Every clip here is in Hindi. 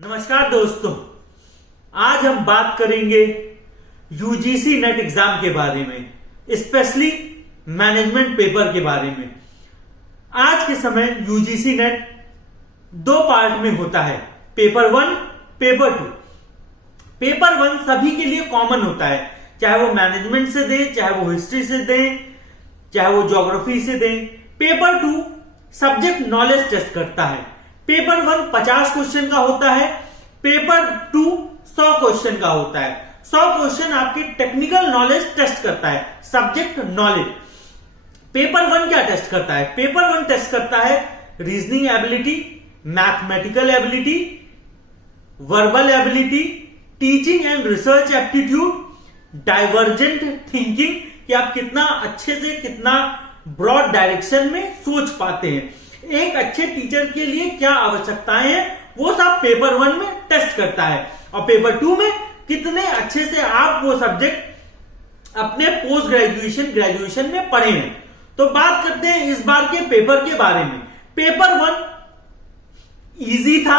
नमस्कार दोस्तों, आज हम बात करेंगे यूजीसी नेट एग्जाम के बारे में, स्पेशली मैनेजमेंट पेपर के बारे में। आज के समय यूजीसी नेट दो पार्ट में होता है, पेपर 1, पेपर 2। पेपर 1 सभी के लिए कॉमन होता है, चाहे वो मैनेजमेंट से दें, चाहे वो हिस्ट्री से दें, चाहे वो ज्योग्राफी से दें। पेपर 2 सब्जेक्ट नॉलेज टेस्ट करता है। पेपर 1 50 क्वेश्चन का होता है, पेपर 2 100 क्वेश्चन का होता है। 100 क्वेश्चन आपके टेक्निकल नॉलेज टेस्ट करता है, सब्जेक्ट नॉलेज। पेपर 1 क्या टेस्ट करता है? पेपर 1 टेस्ट करता है reasoning ability, mathematical ability, verbal ability, teaching and research aptitude, divergent thinking, कि आप कितना अच्छे से, कितना ब्रॉड डायरेक्शन में सोच पाते हैं। एक अच्छे टीचर के लिए क्या आवश्यकताएं हैं, वो सब पेपर 1 में टेस्ट करता है। और पेपर 2 में कितने अच्छे से आप वो सब्जेक्ट अपने पोस्ट ग्रेजुएशन में पढ़े हैं। तो बात करते हैं इस बार के पेपर के बारे में। पेपर 1 इजी था।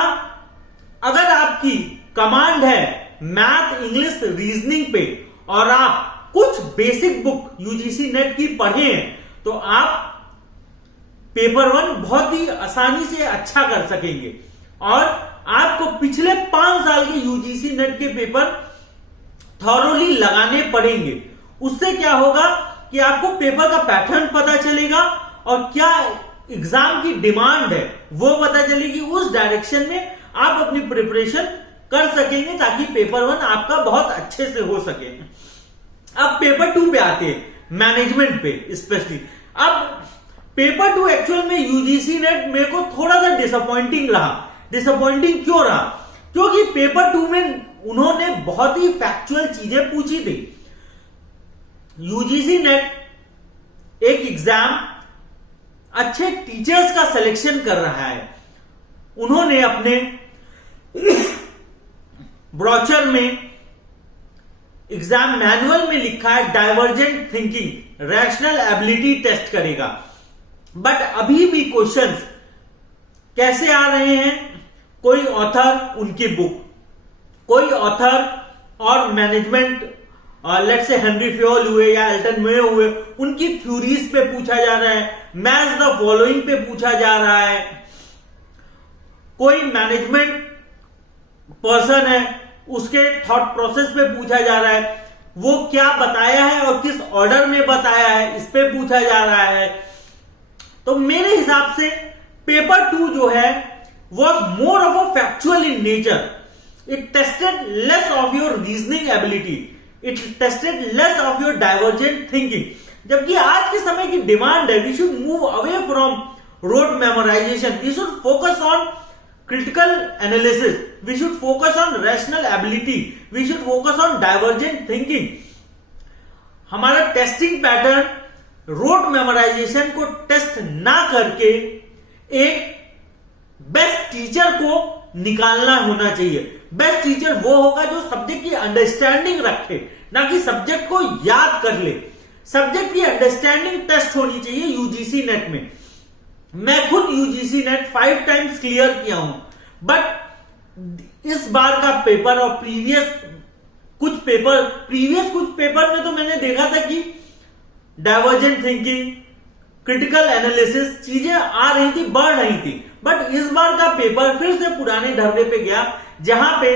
अगर आपकी कमांड है मैथ, इंग्लिश, रीजनिंग पे और आप कुछ बेसिक बुक यूजीसी नेट की पढ़े हैं, तो आप पेपर 1 बहुत ही आसानी से अच्छा कर सकेंगे। और आपको पिछले 5 साल के यूजीसी नेट के पेपर थॉरोली लगाने पड़ेंगे। उससे क्या होगा कि आपको पेपर का पैटर्न पता चलेगा और क्या एग्जाम की डिमांड है वो पता चलेगी। उस डायरेक्शन में आप अपनी प्रिपरेशन कर सकेंगे ताकि पेपर 1 आपका बहुत अच्छे से हो सके। अब पेपर 2 पे आते हैं, मैनेजमेंट पे स्पेशली। अब पेपर 2 एक्चुअल में यूजीसी नेट मेरे को थोड़ा सा डिसअपॉइंटिंग रहा। डिसअपॉइंटिंग क्यों रहा? क्योंकि पेपर 2 में उन्होंने बहुत ही फैक्चुअल चीजें पूछी थी। यूजीसी नेट एक एग्जाम अच्छे टीचर्स का सिलेक्शन कर रहा है। उन्होंने अपने ब्रोचर में, एग्जाम मैनुअल में लिखा है divergent thinking, rational ability test करेगा। बट अभी भी क्वेश्चंस कैसे आ रहे हैं? कोई ऑथर, उनकी बुक, कोई ऑथर और management, let's say Henry Fayol हुए या एल्टन मे हुए, उनकी थ्योरीज पे पूछा जा रहा है। मैच द फॉलोइंग पे पूछा जा रहा है। कोई मैनेजमेंट पर्सन है, उसके थॉट प्रोसेस पे पूछा जा रहा है। वो क्या बताया है और किस ऑर्डर में बताया है, इस पे पूछा जा रहा है। तो मेरे हिसाब से पेपर 2 जो है was more of a factual in nature. It tested less of your reasoning ability. It tested less of your divergent thinking. जबकि आज के समय की डिमांड है, we should move away from rote memorization. We should focus on critical analysis. We should focus on rational ability. We should focus on divergent thinking. हमारा टेस्टिंग पैटर्न रोट मेमोराइजेशन को टेस्ट ना करके एक बेस्ट टीचर को निकालना होना चाहिए। बेस्ट टीचर वो होगा जो सब्जेक्ट की अंडरस्टैंडिंग रखे, ना कि सब्जेक्ट को याद कर ले। सब्जेक्ट की अंडरस्टैंडिंग टेस्ट होनी चाहिए यूजीसी नेट में। मैं खुद यूजीसी नेट 5 टाइम्स क्लियर किया हूं, बट इस बार का पेपर और प्रीवियस कुछ पेपर में तो मैंने देखा था कि डाइवर्जेंट थिंकिंग, क्रिटिकल एनालिसिस चीजें आ रही थी, बढ़ रही थी। बट इस बार का पेपर फिर से पुराने ढर्रे पे गया, जहां पे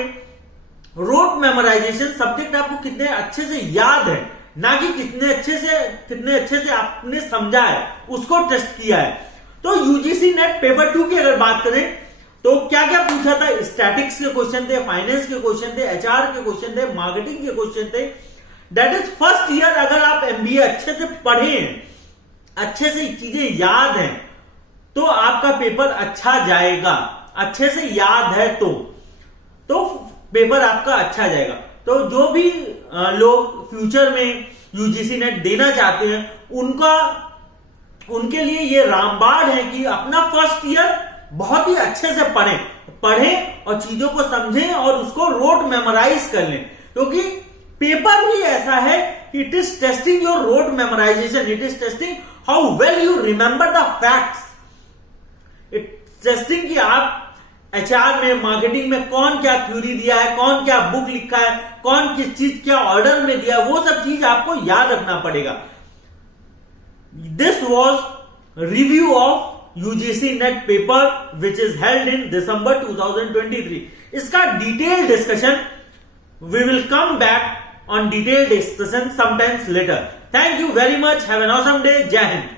रोट मेमोराइजेशन, सब्जेक्ट आपको कितने अच्छे से याद है, ना कि कितने अच्छे से आपने समझा है, उसको टेस्ट किया है। तो यूजीसी नेट पेपर 2 की अगर बात करें तो क्या क्या पूछा था? स्टैटिक्स के क्वेश्चन थे, फाइनेंस के क्वेश्चन थे, एचआर के क्वेश्चन थे, मार्केटिंग के क्वेश्चन थे। That is first year. अगर आप एमबीए अच्छे से पढ़े हैं, अच्छे से चीजें याद हैं, तो आपका पेपर अच्छा जाएगा। अच्छे से याद है तो पेपर आपका अच्छा जाएगा। तो जो भी लोग फ्यूचर में यूजीसी नेट देना चाहते हैं, उनके लिए ये रामबाण है कि अपना फर्स्ट ईयर बहुत ही अच्छे से पढ़ें और चीजों को समझें और उसको रोट मेमोराइज कर लें। क्योंकि पेपर भी ऐसा है कि it is testing your rote memorization, it is testing how well you remember the facts, it testing कि आप एचआर में, मार्केटिंग में कौन क्या थ्योरी दिया है, कौन क्या बुक लिखा है, कौन किस चीज क्या ऑर्डर में दिया, वो सब चीज आपको याद रखना पड़ेगा। This was review of UGC NET paper which is held in December 2023। इसका detail discussion we will come back on detailed discussion sometimes later. Thank you very much. Have an awesome day. Jai Hind.